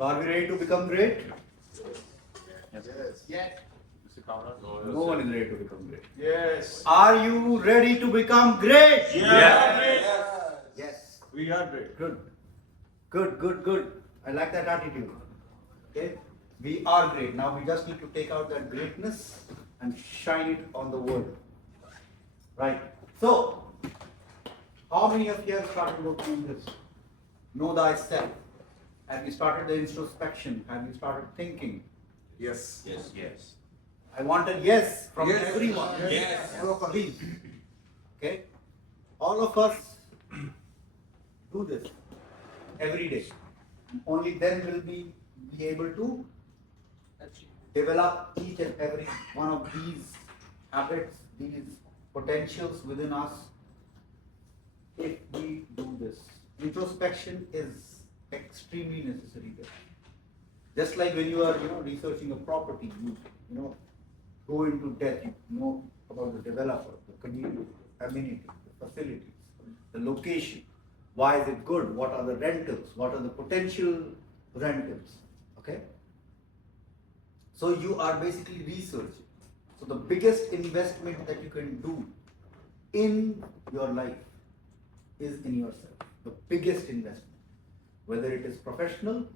So are we ready to become great? Yes. Yes. No one is ready to become great. Yes. Are you ready to become great? Yes. Yes. We are great. Good. Good, good, good. I like that attitude. Okay? We are great. Now we just need to take out that greatness and shine it on the world. Right. So, how many of you have started working on this? Know thyself. Have you started the introspection? Have you started thinking? Yes. Yes. I want a yes from Yes. everyone. Yes. Please. Okay? All of us do this every day. Only then will we be able to develop each and every one of these habits, these potentials within us if we do this. Introspection is extremely necessary there. Just like when you are, researching a property, you go into depth, you know about the developer, the community, the amenity, the facilities, the location. Why is it good? What are the rentals? What are the potential rentals? Okay? So you are basically researching. So the biggest investment that you can do in your life is in yourself. The biggest investment. Whether it is professional,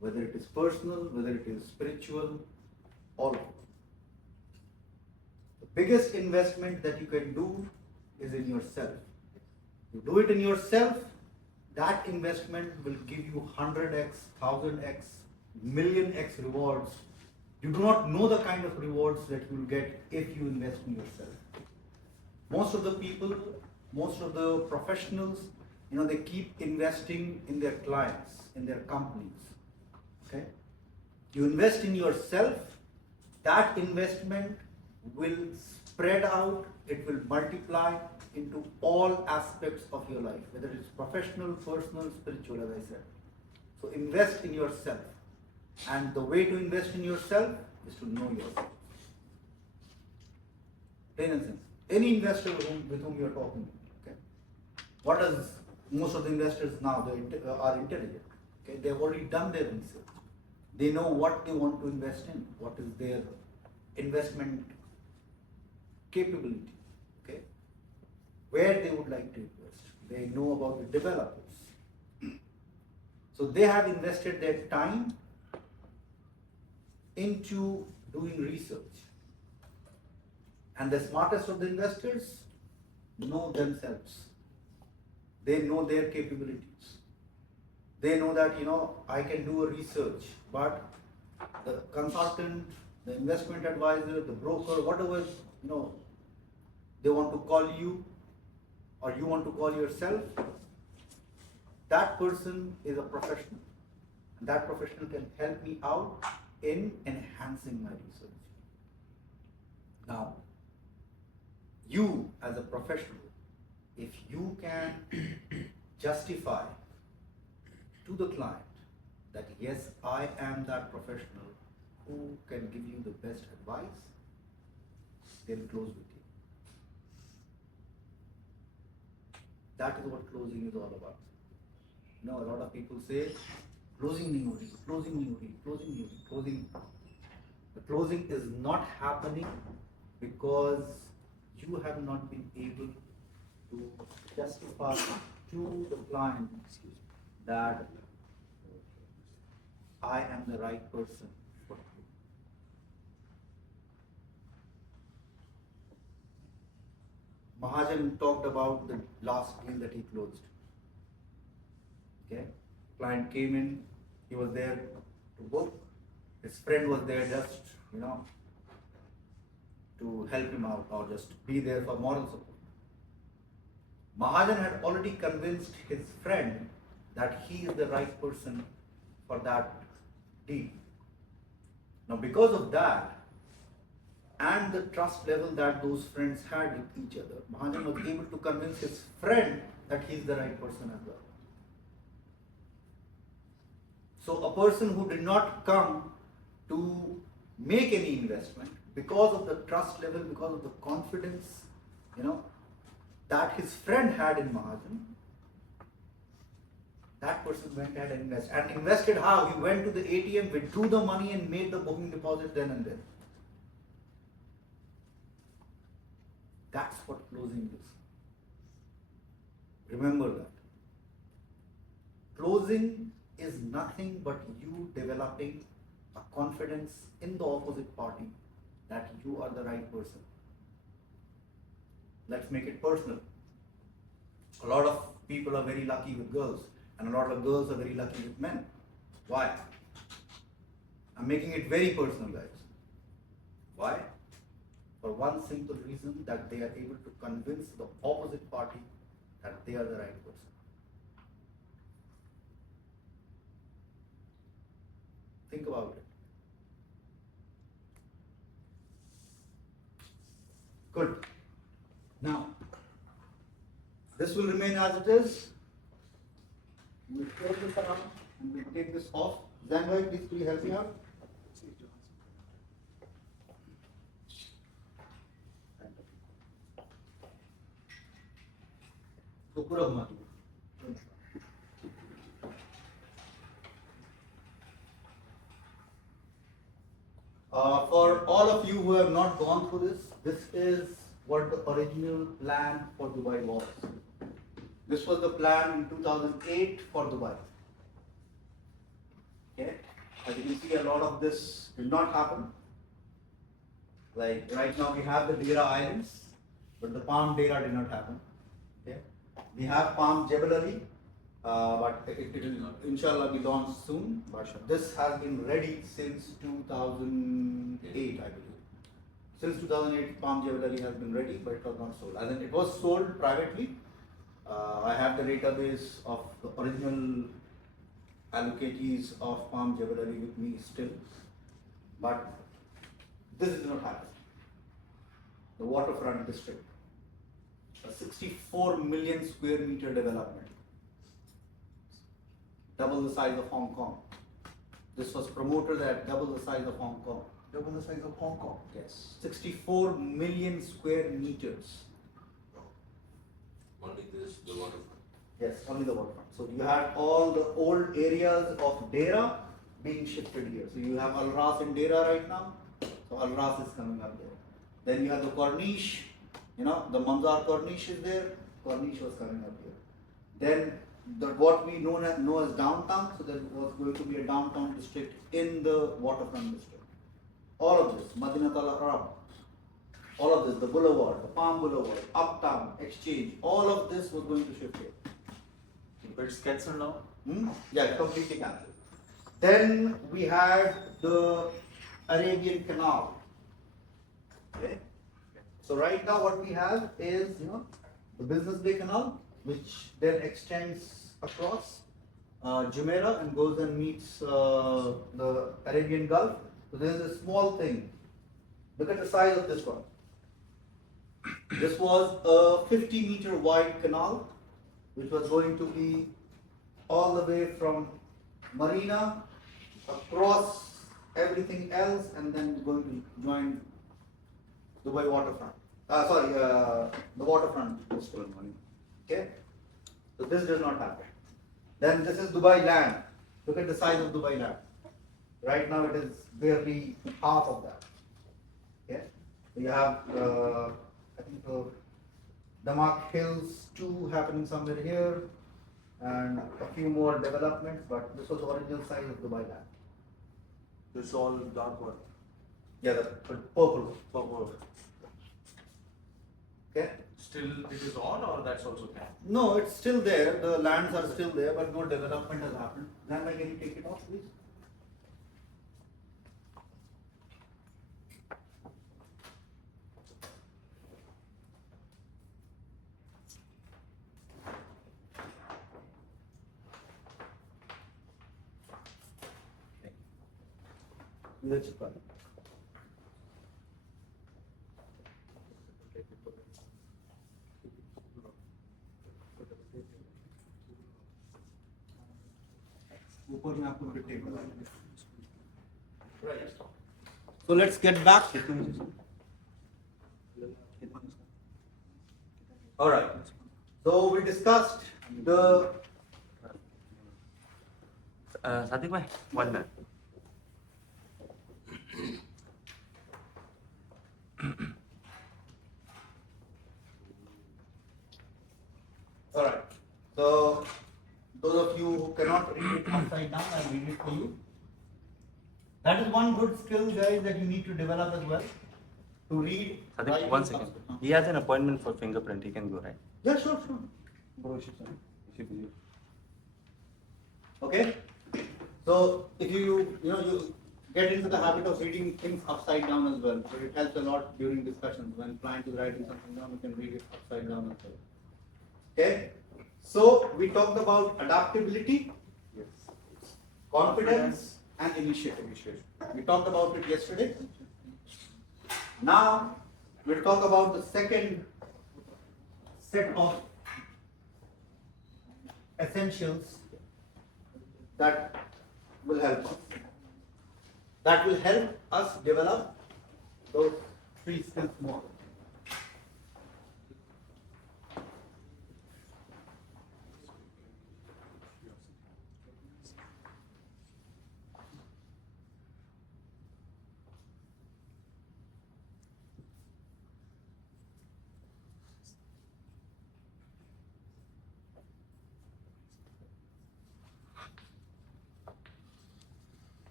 whether it is personal, whether it is spiritual, all of it. The biggest investment that you can do is in yourself. You do it in yourself, that investment will give you 100x, 1000x, million x rewards. You do not know the kind of rewards that you will get if you invest in yourself. Most of the people, most of the professionals, they keep investing in their clients, in their companies. Okay? You invest in yourself, that investment will spread out, it will multiply into all aspects of your life, whether it's professional, personal, spiritual, as I said. So invest in yourself. And the way to invest in yourself is to know yourself. Plain and simple. Any investor with whom you're talking, okay? What does most of the investors now, they are intelligent. Okay? They've already done their research. They know what they want to invest in, what is their investment capability, okay? Where they would like to invest. They know about the developers. So they have invested their time into doing research. And the smartest of the investors know themselves. They know their capabilities. They know that, I can do a research, but the consultant, the investment advisor, the broker, whatever, they want to call you or you want to call yourself, that person is a professional. And that professional can help me out in enhancing my research. Now, you as a professional, if you can justify to the client that yes, I am that professional who can give you the best advice, they'll close with you. That is what closing is all about. A lot of people say, closing new deal, closing new deal, closing new deal, closing. The closing is not happening because you have not been able to justify to the client that I am the right person for you. Mahajan talked about the last deal that he closed. Okay? Client came in, he was there to book. His friend was there just, to help him out or just be there for moral support. Mahajan had already convinced his friend that he is the right person for that deal. Now, because of that and the trust level that those friends had with each other, Mahajan was able to convince his friend that he is the right person as well. So, a person who did not come to make any investment because of the trust level, because of the confidence, that his friend had in Mahajan, That person went ahead and invested. And invested how? He went to the ATM, withdrew the money and made the booking deposit then and there. That's what closing is. Remember that. Closing is nothing but you developing a confidence in the opposite party that you are the right person. Let's make it personal. A lot of people are very lucky with girls, and a lot of girls are very lucky with men. Why? I'm making it very personal, guys. Why? For one simple reason, that they are able to convince the opposite party that they are the right person. Think about it. Good. Now, this will remain as it is. We'll close this around and we'll take this off. Zanboy, please could you help me out? तो पूरा घुमा दो। For all of you who have not gone through this is what the original plan for Dubai was. This was the plan in 2008 for Dubai. Okay, as you can see, a lot of this did not happen. Like right now, we have the Deira Islands, but the Palm Deira did not happen. Okay, we have Palm Jebel Ali, but it will inshallah be launched soon. But this has been ready since 2008, I believe. Since 2008, Palm Jebel Ali has been ready, but it was not sold. And then it was sold privately. I have the database of the original allocatees of Palm Jebel Ali with me still, but this did not happen. The waterfront district, a 64 million square meter development, double the size of Hong Kong. This was promoted at double the size of Hong Kong. Double the size of Hong Kong. Yes, 64 million square meters. Only this, the waterfront. Yes, only the waterfront. So you had all the old areas of Deira being shifted here. So you have Al Ras in Deira right now. So Al Ras is coming up there. Then you have the Corniche. You know, the Manzar Corniche is there. Corniche was coming up here. Then what we know as downtown. So there was going to be a downtown district in the waterfront district. All of this, Madinat Al Arab. All of this, the boulevard, the Palm Boulevard, Uptown, Exchange, all of this was going to shift here. But it's cancelled now. Yeah, completely cancelled. Then we had the Arabian Canal. Okay. So right now what we have is, the Business Bay Canal, which then extends across Jumeirah and goes and meets the Arabian Gulf. So there is a small thing. Look at the size of this one. This was a 50-meter wide canal, which was going to be all the way from Marina across everything else and then going to join Dubai waterfront. The waterfront. Okay, so this does not happen. Then this is Dubai land. Look at the size of Dubai land. Right now it is barely half of that. Okay, so you have I think Damak Hills 2 happening somewhere here, and a few more developments, but this was the original size of Dubai land. This is all dark one. Yeah, the purple. Purple. Okay. Still it is on or that's also cancelled? No, it's still there. The lands are still there, but no development has happened. Then can you take it off, please? Let's try. ऊपर में आपको tape लगा देंगे। Right. So let's get back. All right. So we discussed the Sadik bhai, 1 minute. Alright. So those of you who cannot read it upside down, I'll read it for you. That is one good skill, guys, that you need to develop as well. To read. Sadik, writing 1 second. upside- He has an appointment for fingerprint. He can go, right? Yeah, sure. Bro, is she busy? Okay? So if you get into the habit of reading things upside down as well, so it helps a lot during discussions. When client is writing something down, you can read it upside down as well. Okay? So we talked about adaptability, confidence, and initiative. We talked about it yesterday. Now we'll talk about the second set of essentials that will help us. That will help us develop those 3 skills more.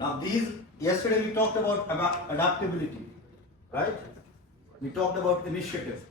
Now yesterday we talked about adaptability, right? We talked about initiative.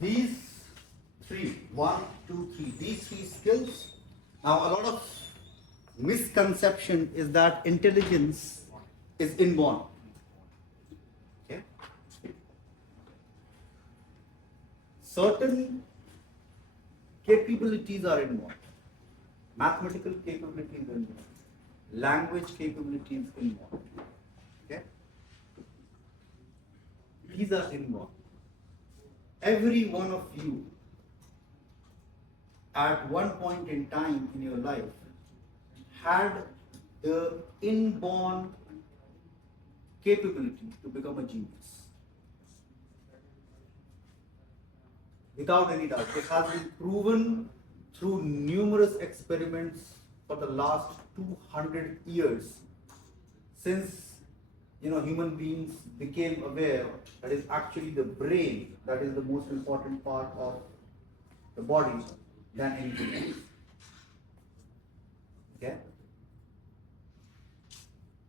These 3, 1, 2, 3, these 3 skills. Now a lot of misconception is that intelligence is inborn. Okay? Certain capabilities are inborn. Mathematical capabilities inborn. Language capabilities inborn. Okay? These are inborn. Every one of you at one point in time in your life had the inborn capability to become a genius. Without any doubt. It has been proven through numerous experiments for the last 200 years since human beings became aware that it's actually the brain that is the most important part of the body than anything else. Okay?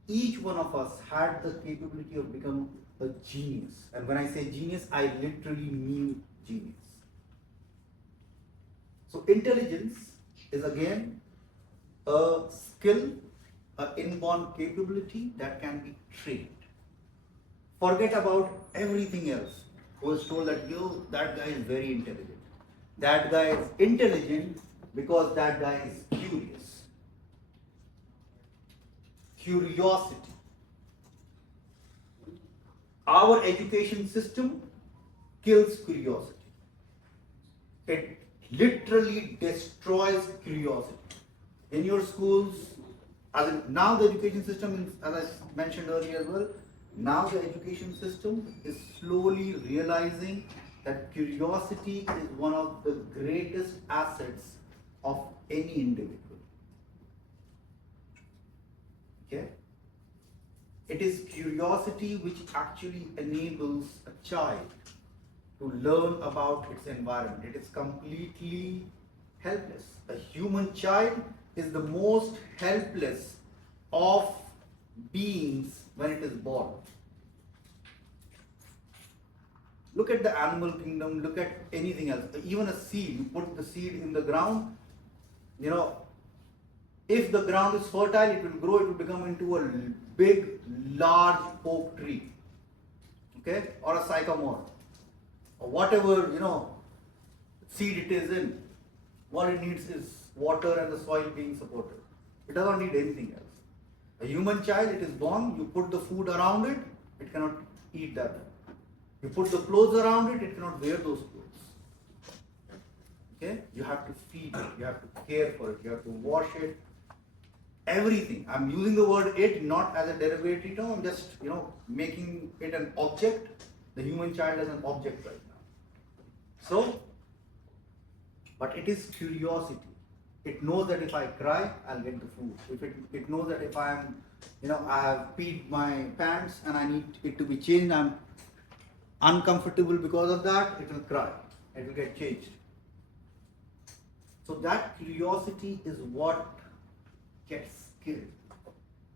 Each one of us had the capability of becoming a genius. And when I say genius, I literally mean genius. So intelligence is again a skill, an inborn capability that can be trained. Forget about everything else. Who is told that that guy is very intelligent. That guy is intelligent because that guy is curious. Curiosity. Our education system kills curiosity. It literally destroys curiosity. In your schools, now the education system, as I mentioned earlier as well, now the education system is slowly realizing that curiosity is one of the greatest assets of any individual. Okay? It is curiosity which actually enables a child to learn about its environment. It is completely helpless. A human child is the most helpless of beings when it is born. Look at the animal kingdom, look at anything else. Even a seed, you put the seed in the ground, If the ground is fertile, it will grow, it will become into a big, large oak tree, okay, or a sycamore, or whatever, seed it is in. What it needs is water and the soil being supported. It does not need anything else. A human child, it is born, you put the food around it, it cannot eat that. You put the clothes around it, it cannot wear those clothes. Okay? You have to feed it, you have to care for it, you have to wash it. Everything. I'm using the word it not as a derogatory term, I'm just, making it an object. The human child is an object right now. So, but it is curiosity. It knows that if I cry, I'll get the food. If it knows that if I'm, I have peed my pants and I need it to be changed, I'm uncomfortable because of that, it will cry. It will get changed. So that curiosity is what gets skilled.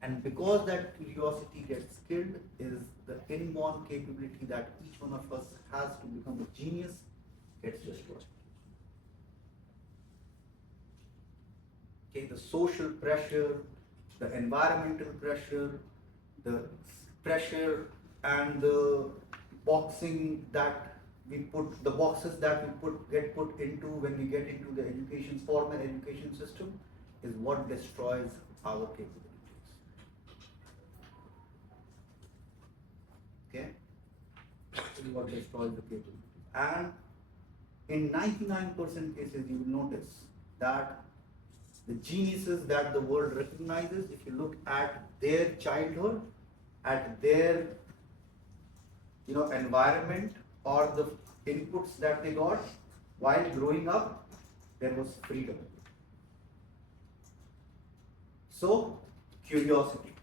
And because that curiosity gets skilled is the inborn capability that each one of us has to become a genius gets destroyed. Okay, the social pressure, the environmental pressure, the pressure and the boxing that we put, the boxes that we get put into when we get into the formal education system is what destroys our capabilities. Okay? This is what destroys the capabilities. And in 99% cases you will notice that the geniuses that the world recognizes, if you look at their childhood, at their environment or the inputs that they got while growing up, there was freedom. So, curiosity.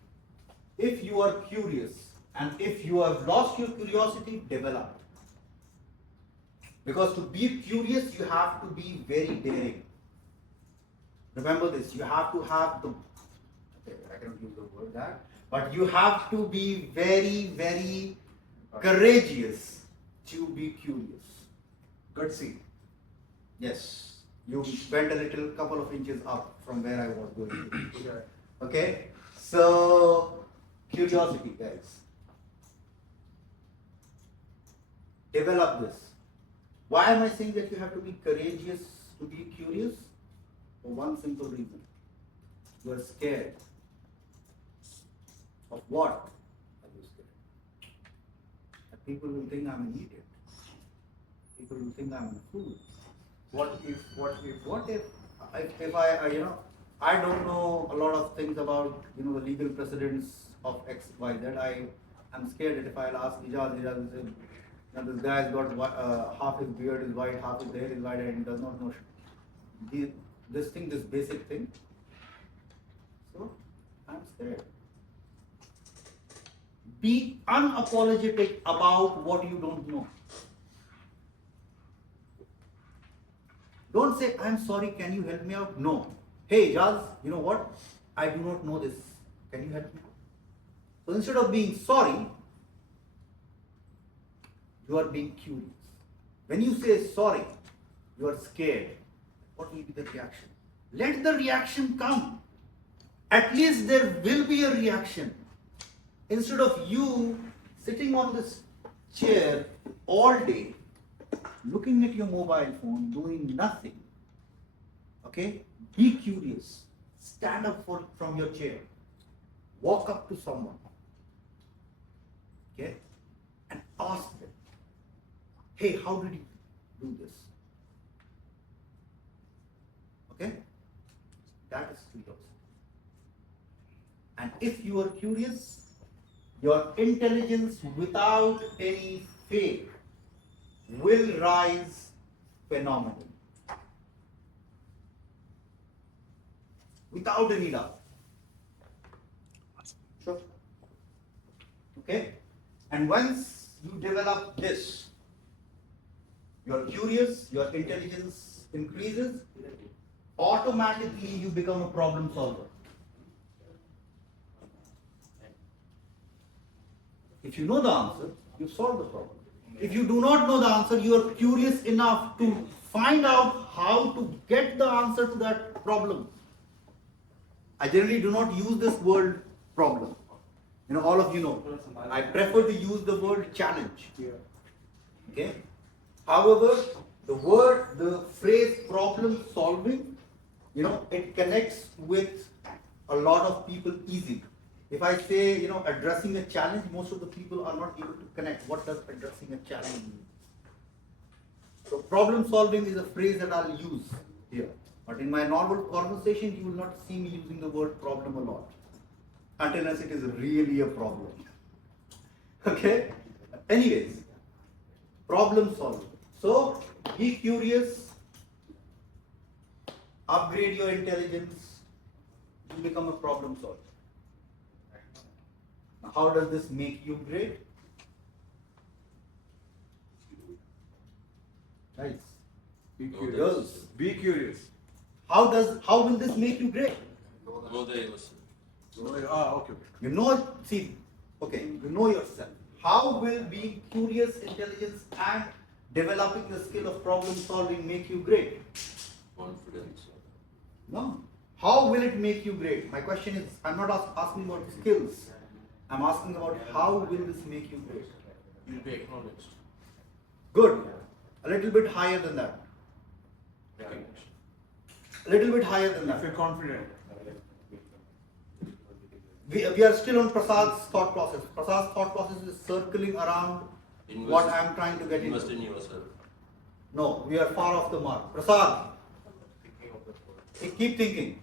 If you are curious and if you have lost your curiosity, develop it. Because to be curious, you have to be very daring. Remember this, you have to have I cannot use the word that, but you have to be very, very courageous to be curious. Gutsy. Yes, you went a couple of inches up from where I was going to. Yeah. Okay, so curiosity, guys. Develop this. Why am I saying that you have to be courageous to be curious? For one simple reason. You are scared. Of what are you scared? That people will think I'm an idiot. People will think I'm a fool. What if I don't know a lot of things about the legal precedents of X, Y, Z. I'm scared that if I'll ask Ijaz will say, this guy's got half his beard is white, half his hair is white, and he does not know this basic thing. So I'm scared. Be unapologetic about what you don't know. Don't say, I'm sorry, can you help me out? No. Hey, Jaz, you know what? I do not know this. Can you help me out? So instead of being sorry, you are being curious. When you say sorry, you are scared. What will be the reaction? Let the reaction come. At least there will be a reaction. Instead of you sitting on this chair all day, looking at your mobile phone, doing nothing. Okay? Be curious. Stand up from your chair. Walk up to someone. Okay? And ask them, hey, how did you do this? Okay? That is curiosity. And if you are curious, your intelligence without any fake will rise phenomenally. Without any doubt. Sure. Okay? And once you develop this, you are curious, your intelligence increases, automatically you become a problem solver. If you know the answer, you solve the problem. If you do not know the answer, you are curious enough to find out how to get the answer to that problem. I generally do not use this word problem. All of you know. I prefer to use the word challenge. Okay? However, the phrase problem solving, it connects with a lot of people easily. If I say, addressing a challenge, most of the people are not able to connect. What does addressing a challenge mean? So problem solving is a phrase that I'll use here. But in my normal conversation, you will not see me using the word problem a lot. Unless it is really a problem. Okay? Anyways, problem solving. So, be curious, upgrade your intelligence, you become a problem solver. Now, how does this make you great? Nice. Be Girls. curious. Be curious. How will this make you great? Know the yourself. Okay. You know yourself. How will being curious, intelligence, and developing the skill of problem solving make you great? Confidence. No. How will it make you great? My question is, I'm not asking about skills. I'm asking about how will this make you great? You'll be acknowledged. Good. A little bit higher than that. Recognition. A little bit higher than If that. you're confident. We are still on Prasad's thought process. Prasad's thought process is circling around what I'm trying to get Invest into. in yourself. No, we are far off the mark. Prasad, keep thinking.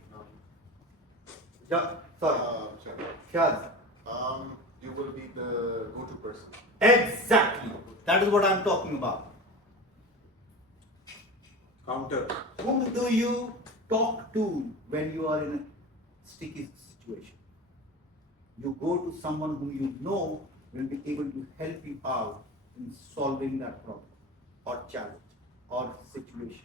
Sorry. Shaz. You will be the go-to person. Exactly. That is what I'm talking about. Counter. Whom do you talk to when you are in a sticky situation? You go to someone who you know will be able to help you out in solving that problem or challenge or situation.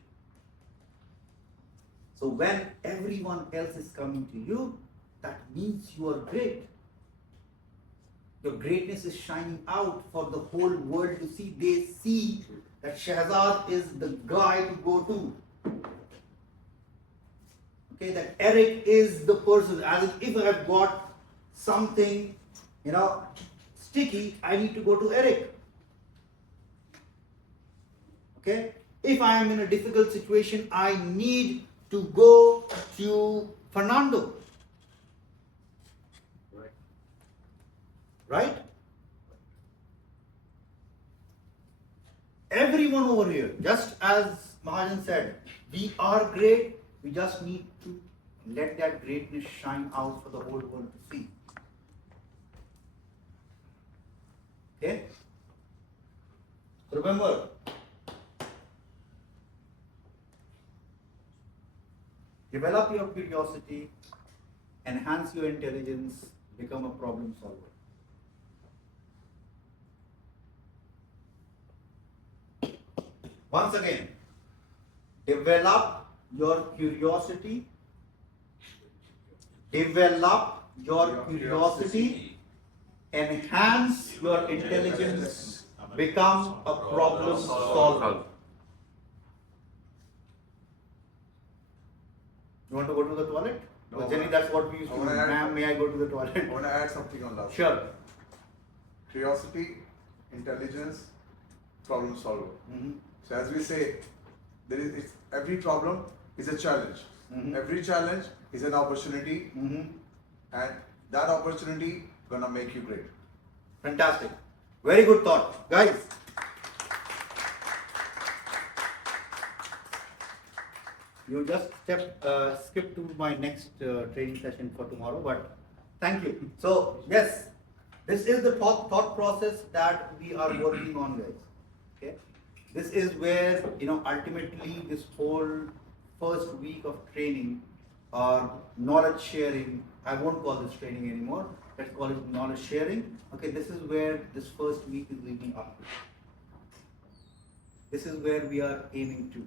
So when everyone else is coming to you, that means you are great. Your greatness is shining out for the whole world to see. They see that Shahzad is the guy to go to. Okay, that Eric is the person. As if I've got something, sticky, I need to go to Eric. Okay? If I am in a difficult situation, I need to go to Fernando. Right? Everyone over here, just as Mahajan said, we are great, we just need to let that greatness shine out for the whole world to see. Okay? Remember, develop your curiosity, enhance your intelligence, become a problem solver. Once again, develop your curiosity, enhance your intelligence, become a problem solver. You want to go to the toilet? No, Well, Jenny, that's what we used to do. Ma'am, may I go to the I toilet? want to add something on that. Sure. Curiosity, intelligence, problem solver. Mhm. So as we say, every problem is a challenge. Mhm. Every challenge is an opportunity, Mhm. and that opportunity gonna make you great. Fantastic. Very good thought. Guys, you just skip to my next training session for tomorrow, but thank you. So, yes, this is the thought process that we are working on, guys. Okay? This is where, ultimately this whole first week of training or knowledge sharing, I won't call this training anymore, let's call it knowledge sharing. Okay, this is where this first week is leading up to. This is where we are aiming to.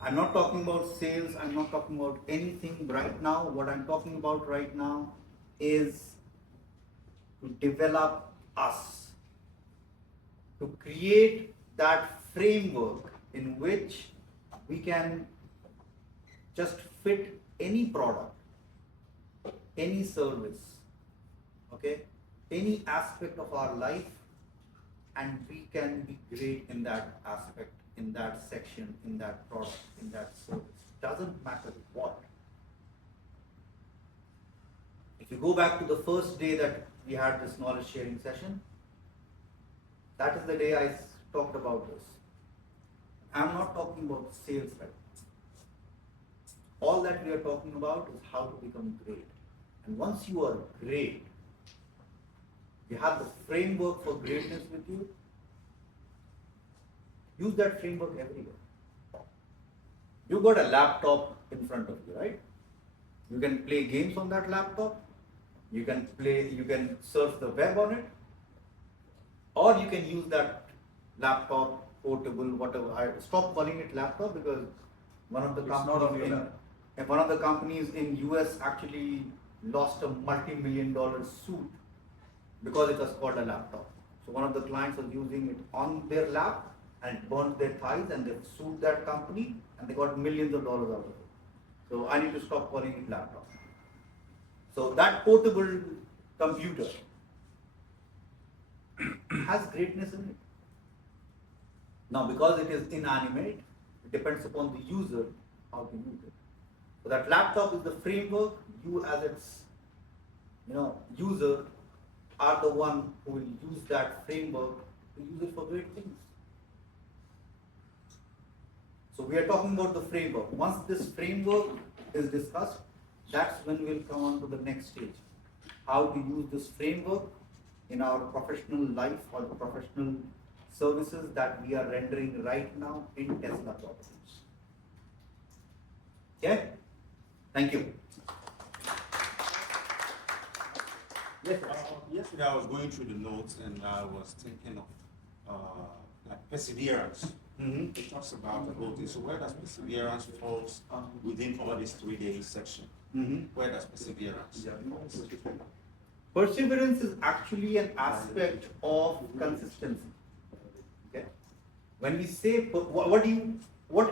I'm not talking about sales, I'm not talking about anything right now. What I'm talking about right now is to develop us, to create that framework in which we can just fit any product any service, okay, any aspect of our life, and we can be great in that aspect, in that section, in that product, in that service. Doesn't matter what. If you go back to the first day that we had this knowledge sharing session, that is the day I talked about this. I'm not talking about sales right now. All that we are talking about is how to become great. And once you are great, you have the framework for greatness with you. Use that framework everywhere. You got a laptop in front of you, right? You can play games on that laptop. You can surf the web on it, or you can use that laptop, portable, whatever. I stop calling it laptop because one of the It's not on your lap. one of the companies in US actually lost a multi-million-dollar suit because it was called a laptop. So one of the clients was using it on their lap and it burned their thighs, and they sued that company and they got millions of dollars out of it. So I need to stop calling it laptop. So that portable computer has greatness in it. Now, because it is inanimate, it depends upon the user how to use it. So that laptop is the framework. You as its user are the one who will use that framework to use it for great things. So we are talking about the framework. Once this framework is discussed, that's when we'll come on to the next stage. How to use this framework in our professional life or the professional services that we are rendering right now in Tesla properties. Okay? Thank you. Yes, sir. Yesterday I was going through the notes and I was thinking of like perseverance. Mm-hmm. It talks about the whole thing. So where does perseverance falls within all this 3 day section? Mm-hmm. Where does perseverance falls? Perseverance is actually an aspect of consistency. Okay? When we say, what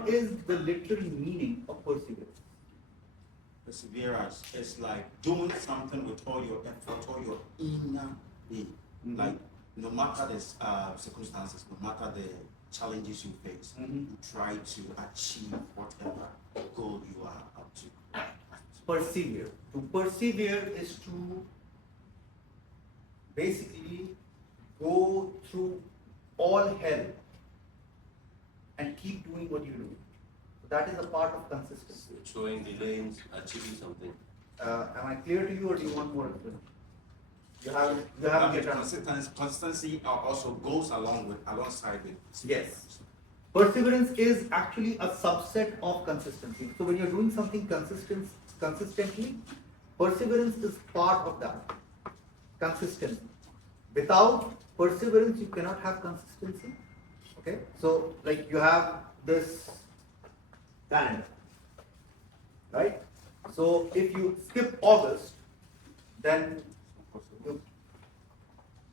is the literal meaning of perseverance? Perseverance is like doing something with all your effort, all your inner being. Mhm. Like no matter the circumstances, no matter the challenges you face, Mhm. you try to achieve whatever goal you are up to. Persevere. To persevere is to basically go through all hell and keep doing what you do. So that is a part of consistency. Showing the lanes, achieving something. Am I clear to you, or do you want more explanation? You haven't yet understood. Consistency also goes alongside with Yes. Perseverance is actually a subset of consistency. So when you're doing something consistently, perseverance is part of that. Consistency. Without perseverance, you cannot have consistency. Okay? So like you have this calendar, right? So if you skip August, then you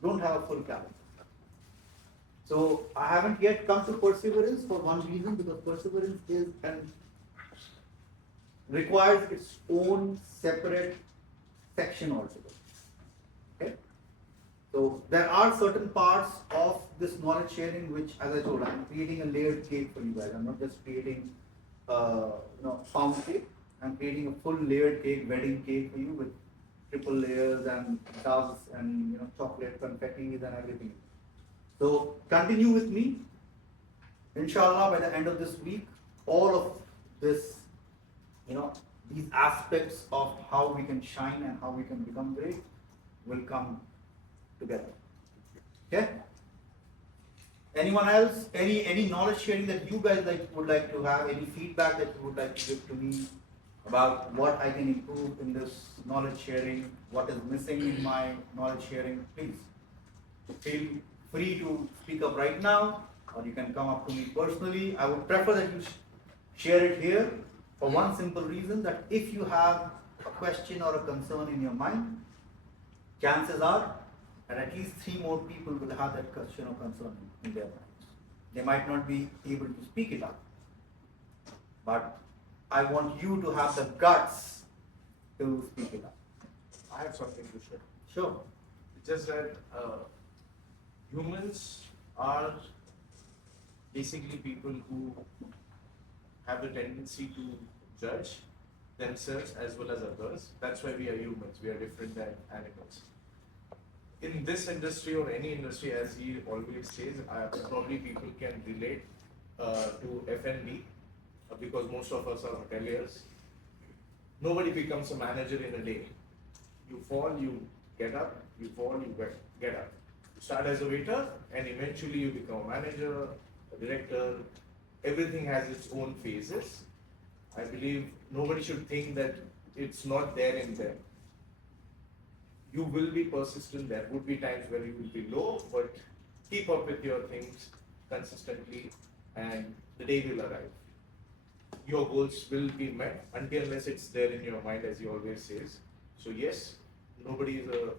don't have a full calendar. So I haven't yet come to perseverance for one reason, because perseverance is requires its own separate section altogether. Okay? So there are certain parts of this knowledge sharing which, as I told, I'm creating a layered cake for you guys. I'm not just creating pound cake. I'm creating a full layered cake, wedding cake for you with triple layers and doves and chocolate confettis and everything. So continue with me. Inshallah, by the end of this week, all of this, these aspects of how we can shine and how we can become great will come together. Okay? Anyone else? Any knowledge sharing that you guys would like to have? Any feedback that you would like to give to me about what I can improve in this knowledge sharing? What is missing in my knowledge sharing? Please feel free to speak up right now, or you can come up to me personally. I would prefer that you share it here for one simple reason, that if you have a question or a concern in your mind, chances are that at least 3 more people will have that question or concern in their minds. They might not be able to speak it out, but I want you to have the guts to speak it out. I have something to share. Sure. It's just that humans are basically people who have the tendency to judge themselves as well as others. That's why we are humans. We are different than animals. In this industry or any industry, as he always says, probably people can relate to F&B because most of us are hoteliers. Nobody becomes a manager in a day. You fall, you get up, you fall, you get up. You start as a waiter and eventually you become a manager, a director. Everything has its own phases. I believe nobody should think that it's not there in them. You will be persistent. There would be times where you will be low, but keep up with your things consistently and the day will arrive. Your goals will be met until unless it's there in your mind, as he always says. So yes, nobody is a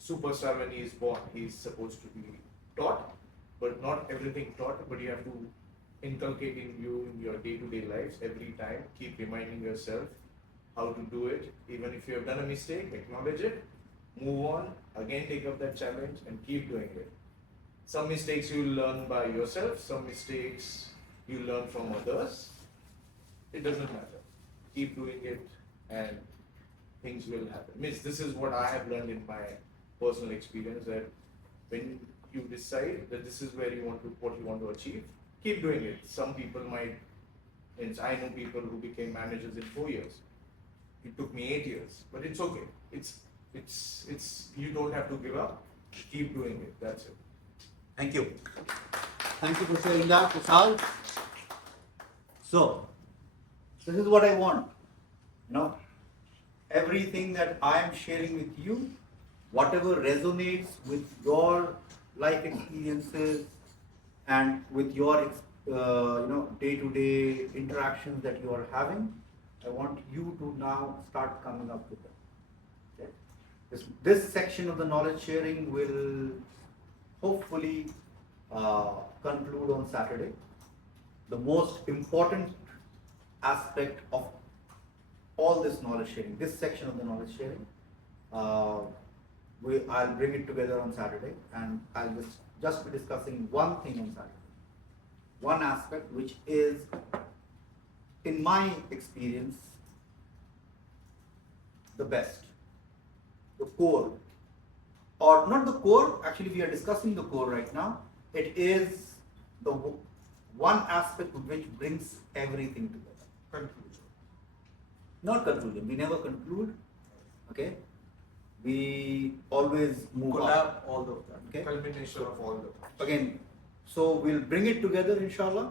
superstar when he is born. He is supposed to be taught, but not everything taught, but you have to inculcate in you in your day-to-day lives every time. Keep reminding yourself how to do it. Even if you have done a mistake, acknowledge it, move on, again take up that challenge and keep doing it. Some mistakes you will learn by yourself, some mistakes you learn from others. It doesn't matter. Keep doing it and things will happen. Means this is what I have learned in my personal experience, that when you decide that this is where you want to, what you want to achieve, keep doing it. Some people might, I know people who became managers in 4 years. It took me 8 years, but it's okay. It's you don't have to give up. Keep doing it. That's it. Thank you. Thank you for sharing that, Vishal. So, this is what I want. Everything that I am sharing with you, whatever resonates with your life experiences and with your day-to-day interactions that you are having, I want you to now start coming up with them. Okay? This section of the knowledge sharing will hopefully conclude on Saturday. The most important aspect of all this knowledge sharing, this section of the knowledge sharing, I'll bring it together on Saturday, and I'll just be discussing one thing on Saturday. One aspect which is, in my experience, the best, the core, or not the core, actually we are discussing the core right now. It is the one aspect which brings everything together. Conclusion. Not conclusion, we never conclude, okay? We always move Collab on. all of that. Okay. Culmination of all of that. Again, so we'll bring it together inshallah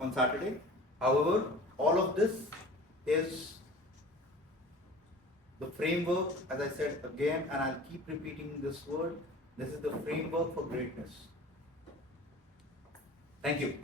on Saturday. However, all of this is the framework, as I said again, and I'll keep repeating this word, this is the framework for greatness. Thank you.